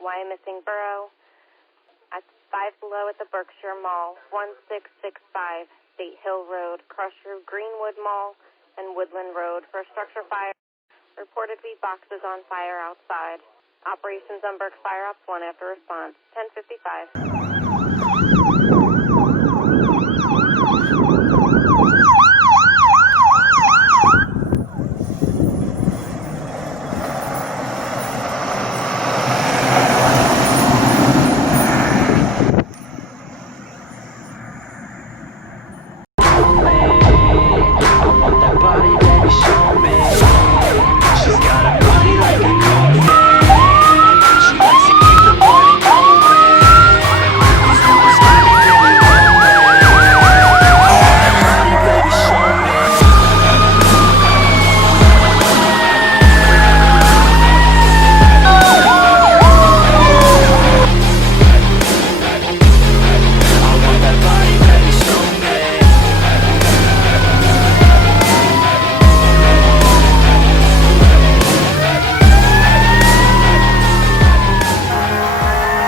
Wyomissing Borough, at Five Below at the Berkshire Mall, 1665 State Hill Road, Crusher, Greenwood Mall, and Woodland Road for a structure fire. Reportedly boxes on fire outside. Operations on Burke Fire Ops 1 after response, 10:55.